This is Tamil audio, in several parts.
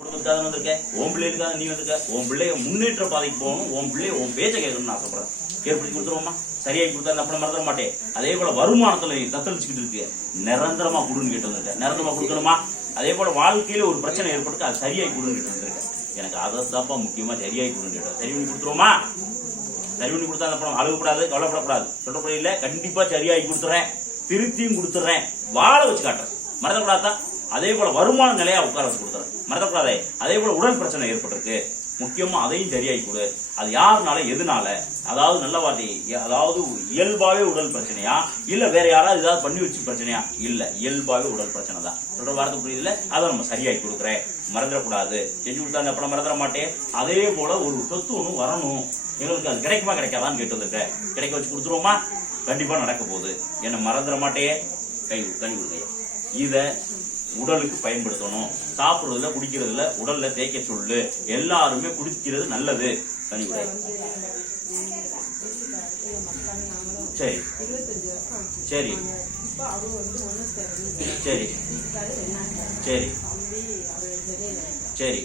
குடும்பத்துக்காக வந்திருக்கேன், உன் பிள்ளைகளுக்காக நீ வந்திருக்க, உன் பிள்ளைய முன்னேற்ற பாதைக்கு போகணும், உன் பிள்ளைய உன் பேச்ச கேட்கணும்னு ஆசைப்படுறேன். ஏற்படுத்தி கொடுத்துருவோமா? சரியாகி கொடுத்தா அப்படி மறந்துட மாட்டேன். அதே போல வருமானத்துல நீ தத்தளிச்சுக்கிட்டு இருக்கு, நிரந்தரமா கொடுன்னு கேட்டு வந்திருக்க, நிரந்தரமா கொடுக்கணுமா? அதே போல வாழ்க்கையில ஒரு பிரச்சனை ஏற்பட்டு அது சரியாகி கொடுன்னு கேட்டு வந்திருக்க. எனக்கு அதை தாப்பா முக்கியமா, சரியாகி கொடுன்னு கேட்டேன். சரி பண்ணி கொடுத்துருவோமா? சரி பண்ணி கொடுத்தா அந்த படம் அழுகப்படாது, கவலைப்படக்கூடாது. சொல்றப்படி இல்ல, கண்டிப்பா சரியாகி கொடுத்துறேன், திருத்தியும் கொடுத்துறேன், வாழ வச்சு காட்டுறேன். மறந்துக்கூடாதா? அதே போல வருமான நிலையா உட்கார வச்சு கொடுத்துறேன். மறந்துக்கூடாதே. அதே போல உடல் பிரச்சனை ஏற்பட்டிருக்கு, முக்கியமா அதையும் சரியாகி கொடு. அது யாருனால, எதுனால? அதாவது நல்ல வார்த்தை, அதாவது இயல்பாவே உடல் பிரச்சனையா, இல்ல வேற யாராவது ஏதாவது பண்ணி வச்சு பிரச்சனையா? இல்ல, இயல்பாவே உடல் பிரச்சனை தான். சொல்ற வார்த்தை புரியுதுல? அதை நம்ம சரியாகி கொடுக்குறேன். மறந்துடக்கூடாது. செஞ்சு கொடுத்தாங்க அப்புறம் மறந்துட மாட்டேன். அதே போல ஒரு சொத்து ஒண்ணு வரணும், எங்களுக்கு அது கிடைக்குமா கிடைக்காதான்னு கேட்டு வந்துட்டேன். கிடைக்க வச்சு கொடுத்துருவோமா? கண்டிப்பா நடக்க போகுது. என்ன மறந்துட மாட்டே. கை கொடுங்க. இத உடலுக்கு பயன்படுத்தணும். சாப்பிடுறதுல, குடிக்கிறதுல, உடல்ல தேய்க்க சொல்லு. எல்லாருமே குடிக்கிறது நல்லது. தனி உடை. சரி சரி சரி சரி சரி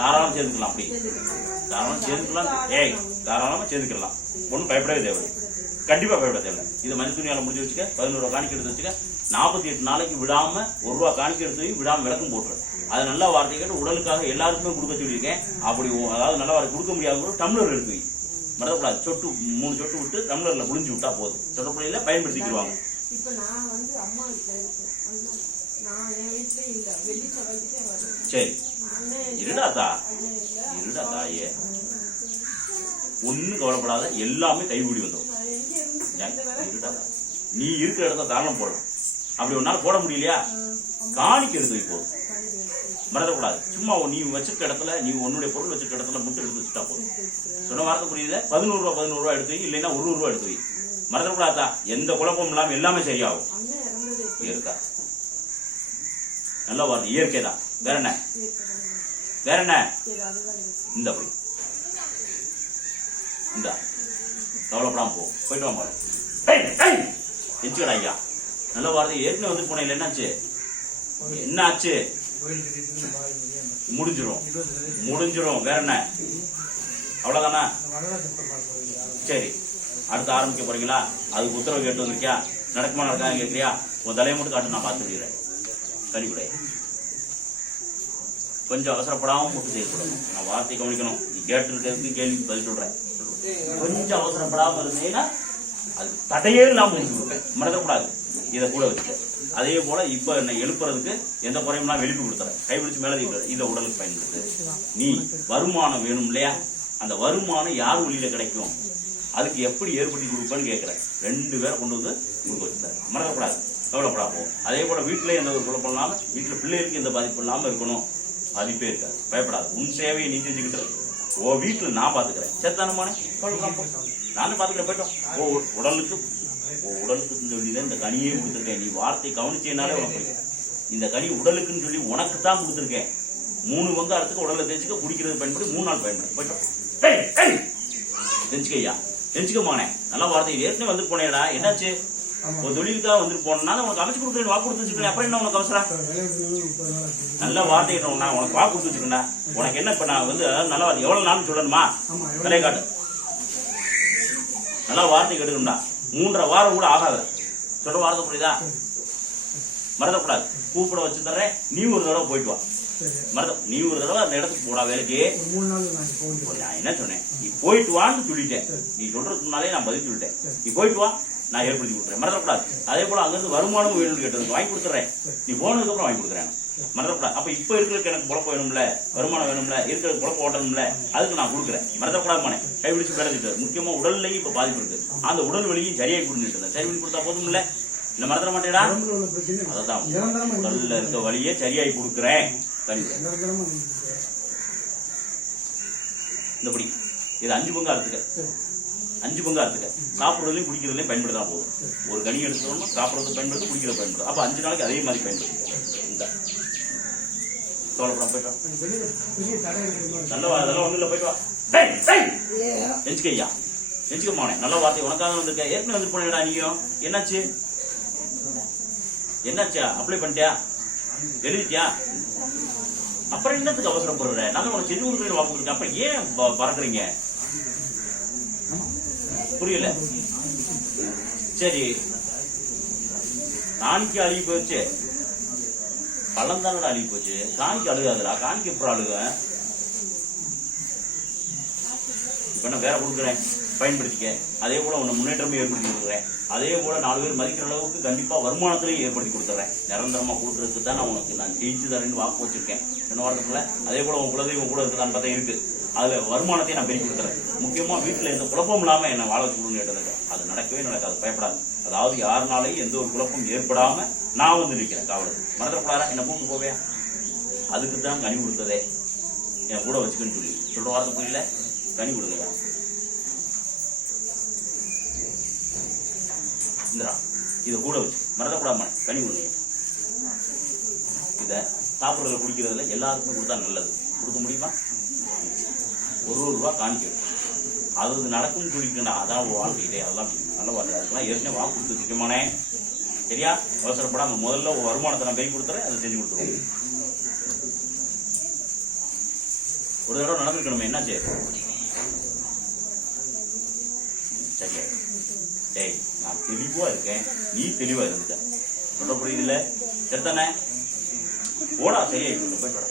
தாராளம் சேர்ந்துக்கலாம். அப்படி தாராளம் சேர்ந்துக்கலாம். தாராளமா சேர்ந்துக்கலாம். ஒன்னும் பயப்படவே தேவை, கண்டிப்பா பயப்பட தேவை. இது மஞ்சள் துணியால முடிஞ்சு வச்சுக்க, 11 ரூபா காணிக்கை எடுத்து வச்சுக்க, 48 நாளைக்கு விடாம 1 ரூபா காணிக்கை எடுத்து விடாம விளக்கம் போட்டுரு. அது நல்ல வார்த்தை கேட்டு உடலுக்காக எல்லாருக்குமே கொடுக்க சொல்லியிருக்கேன். அப்படி அதாவது நல்ல வார்த்தை கொடுக்க முடியாத டம்ளர் எடுத்து வை. மறக்கக்கூடாது. சொட்டு 3 சொட்டு விட்டு டம்ளர்ல புளிஞ்சு விட்டா போதும். சொட்டப்படியில பயன்படுத்திக்கிடுவாங்க. சரி இருடாத்தா, இருடா தாயே, ஒன்னும் கவலைப்படாத, எல்லாமே கைகூடி வந்துடும். நீ இருக்கிற இடத்த தாராளம் போடலாம். அப்படி ஒரு நாள் போட முடியலையா, காணிக்கை எடுத்து வை போதும். மறந்துடக்கூடாது. சும்மா நீ வச்சிருக்க இடத்துல, நீ உன்னுடைய பொருள் வச்சிருக்க இடத்துல மட்டும் எடுத்து வச்சுட்டா போதும். சொன்ன வார்த்தை புரியுது? 11 ரூபா எடுத்து வை, இல்லைன்னா 1 ரூபா எடுத்து வை. மறந்துடக்கூடாதா? எந்த குழப்பம் இல்லாம எல்லாமே சரியாகும். இருக்கா? நல்ல வார்த்தை, இயற்கை தான். வேற என்ன? வேற என்ன? இந்த அப்படி இந்த கவலைப்படாம போ. போயிட்டு வாங்க. எச்சுக்கடா ஐயா. நல்ல வார்த்தை. ஏற்கனவே வந்து போனேன். என்னாச்சு? என்ன ஆச்சு? முடிஞ்சிரும். வேற என்ன? அவ்வளவுதானா? சரி, அடுத்து ஆரம்பிக்க போறீங்களா? அதுக்கு உத்தரவு கேட்டு வந்திருக்கியா? நடக்குமா நடக்காது கேட்கிறியா? உன் தலையை மட்டும் காட்டு, நான் பார்த்து விடுறேன். கனிக்குடைய கொஞ்சம் அவசரப்படாம மட்டும் செய்யக்கூடாது. நான் வார்த்தை கவனிக்கணும். நீ கேட்டு கேள்விக்கு பதில் சொல்றேன். கொஞ்சம் அவசரப்படாம இருந்தீங்கன்னா அது தடையே இல்லாம முடிச்சு கொடுப்பேன். மறந்துடக்கூடாது. இதை கூட வச்சுக்க. அதே போல இப்ப என்னை எழுப்புறதுக்கு எந்த குறையும் எழுப்பி கொடுத்துறேன். கைப்பிடிச்சு மேலே இதை உடலுக்கு பயன்படுத்து. நீ வருமானம் வேணும் இல்லையா? அந்த வருமானம் யார் வழியில கிடைக்கும், அதுக்கு எப்படி ஏற்படுத்தி கொடுப்பேன்னு கேட்கிறேன். 2 பேரை கொண்டு வந்து கொடுக்க வச்சுறேன். மறக்கக்கூடாது. கவலைப்படா போ. அதே போல வீட்டுல எந்த ஒரு குழப்பம் இல்லாம, வீட்டுல பிள்ளைகளுக்கு எந்த பாதிப்பு இல்லாம இருக்கணும். பாதிப்பே இருக்காது. பயப்படாது. உன் சேவையை நீ செஞ்சுக்கிட்டு ஓ வீட்டுல நான் பாத்துக்கிறேன். சேத்தானமானே நானும் பாத்துக்கிறேன். போயிட்டோம். உடலுக்கு சொல்லிதான் இந்த கனியே கொடுத்துருக்கேன். நீ வார்த்தை கவனிச்சேனாலே உனக்கு இந்த கனி உடலுக்குன்னு சொல்லி உனக்கு தான் கொடுத்துருக்கேன். 3 வெங்காயத்துக்கு உடலை தேய்ச்சிக்க, குடிக்கிறது பயன்படுத்தி 3 நாள் பயன்படுத்தி போயிட்டோம். தெரிஞ்சுக்கையா, தெரிஞ்சுக்கமானே. நல்ல வார்த்தை. ஏற்கனவே வந்து போனேடா, என்னாச்சு? ஒரு தொழிலுக்காக வந்துட்டு போனா உனக்கு அமைச்சு கொடுத்து வாக்கு கொடுத்து வச்சுக்கேன். அப்புறம் என்ன உனக்கு அவசரம்? நல்ல வார்த்தை நான் உனக்கு வாக்கு கொடுத்து வச்சுக்கேன்டா. உனக்கு என்ன இப்ப நான் வந்து நல்ல வார்த்தை எவ்வளவு நாள் சொல்லணுமா? தலையை காட்டு. நல்ல வார்த்தை கேட்டுக்கணும்டா. 3.5 வாரம் கூட ஆகாத. சொல்ற வார்த்தை புரியுதா? மறந்துடக்கூடாது. கூப்பிட வச்சு தர்றேன். நீ ஒரு தடவை போயிட்டு வா. நீ ஒரு தடவை அந்த இடத்துக்கு போடா வேலைக்கு. நான் என்ன சொன்னேன்? நீ போயிட்டு வான்னு சொல்லிட்டேன். நீ சொல்றதுக்கு முன்னாலே நான் பதில் சொல்லிட்டேன். நீ போயிட்டு வா, நான் ஏற்படுத்தி கொடுத்துறேன். மறந்துடக்கூடாது. அதே போல அங்கிருந்து வருமானமும் வேணும்னு கேட்டது வாங்கி கொடுத்துறேன். நீ போனதுக்கு அப்புறம் வாங்கி கொடுக்குறேன். மறந்துடக்கூடாது. அப்ப இப்ப இருக்கிறதுக்கு எனக்கு பொழப்பு வேணும்ல, வருமானம் வேணும்ல, இருக்கிறது பொழப்பு ஓட்டணும்ல, அதுக்கு நான் கொடுக்குறேன். மறந்துடக்கூடாது மானே. கைபிடிச்சு பேசிட்டு முக்கியமா உடல்லையும் இப்ப பாதிப்பு இருக்கு. அந்த உடல் வலியும் சரியாகி கொடுத்துட்டு சரி பண்ணி கொடுத்தா போதும் இல்ல? இல்ல மறந்துட மாட்டேடா. அதான் உடல்ல இருக்க வழியே சரியாகி கொடுக்குறேன். இந்தபடி இது 5 பங்கா அறுத்துக்க. 5 பங்கா அறுத்துக்க. சாப்பிடுறதுலையும் குடிக்கிறதுலையும் பயன்படுத்தா போதும். ஒரு கனி எடுத்துக்கணும், சாப்பிடுறது பயன்படுத்த, குடிக்கிறது பயன்படுத்தும். அப்ப 5 நாளைக்கு அதே மாதிரி பயன்படுத்த. இந்த போயிட்டு நல்ல அதெல்லாம் ஒண்ணு இல்ல. போயிட்டு வா. எஞ்சிக்கையா, எஞ்சிக்க மானே. நல்ல வார்த்தை உனக்காக வந்திருக்க. ஏற்கனவே வந்து போனேடா. நீயும் என்னாச்சு? அப்ளை பண்ணிட்டியா? எழுதிட்டியா? அப்புறம் என்னத்துக்கு அவசரப்படுற? நான் உனக்கு செஞ்சு கொடுக்குறேன்னு வாக்கு கொடுத்தேன். அப்புறம் ஏன் பறக்குறீங்க? புரியல. சரி, காணிக்கு அழுகி போச்சு, பழம் தானடா அழுகி போச்சு. காணிக்கு அழுகாதுடா. காணிக்கு எப்படி அழுக? இப்ப நான் வேற கொடுக்குறேன், பயன்படுத்திக்க. அதே போல உன்னை முன்னேற்றமே ஏற்படுத்தி கொடுக்குறேன். அதே போல 4 பேர் மதிக்கிற அளவுக்கு கண்டிப்பா வருமானத்திலையும் ஏற்படுத்தி கொடுத்துறேன். நிரந்தரமா கொடுக்கறதுக்கு தான் நான் உனக்கு நான் ஜெயிச்சு தரேன்னு வாக்கு வச்சிருக்கேன். என்ன வாரத்துக்குள்ள அதே போல உன் குலதெய்வம் கூட இருக்குதான்னு பார்த்தா இருக்கு. அதுல வருமானத்தையும் நான் பெருக்கி கொடுத்துறேன். முக்கியமா வீட்டுல எந்த குழப்பம் இல்லாம என்ன வாழ வச்சுக்கணும்னு கேட்டது. அது நடக்கவே நடக்காது, பயப்படாது. அதாவது யாருனாலையும் எந்த ஒரு குழப்பம் ஏற்படாம நான் வந்து நிற்கிறேன். காவலர் மறந்துடக்கூடாதா? என்ன கூட்டு போவேன். அதுக்கு தான் கனி கொடுத்ததே, என் கூட வச்சுக்கன்னு சொல்லி. சொல்ற வார்த்தை புரியல? கனி கொடுங்க. இந்திரா, இதை கூட வச்சு மறந்துடக்கூடாம கனி கொடுங்க. இத சாப்பிடுறதுல குடிக்கிறதுல எல்லாருக்குமே கொடுத்தா நல்லது. கொடுக்க முடியுமா? ₹1 காணிக்க. அது நடக்கும்னு சொல்லிட்டு அதான் வாழ்க்கையிலே அதெல்லாம் நல்ல வாழ்க்கை. அதுக்கெல்லாம் ஏற்கனவே வாக்கு கொடுத்து முக்கியமானே. சரியா? அவசரப்படாம முதல்ல வருமானத்தை நான் பெய் கொடுத்துறேன், அதை செஞ்சு கொடுத்துருவோம். ஒரு தடவை நடந்திருக்கணுமே, என்ன செய்ய? சரியா? டேய், நான் தெளிவா இருக்கேன், நீ தெளிவா இருந்துட்ட. சொல்ல புரியுதுல்ல? சரிதானே? போடா, சரியா போயிட்டு வாடா.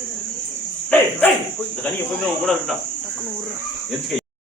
இந்த கனி எப்பவுமே உங்க கூட இருக்கட்டும்.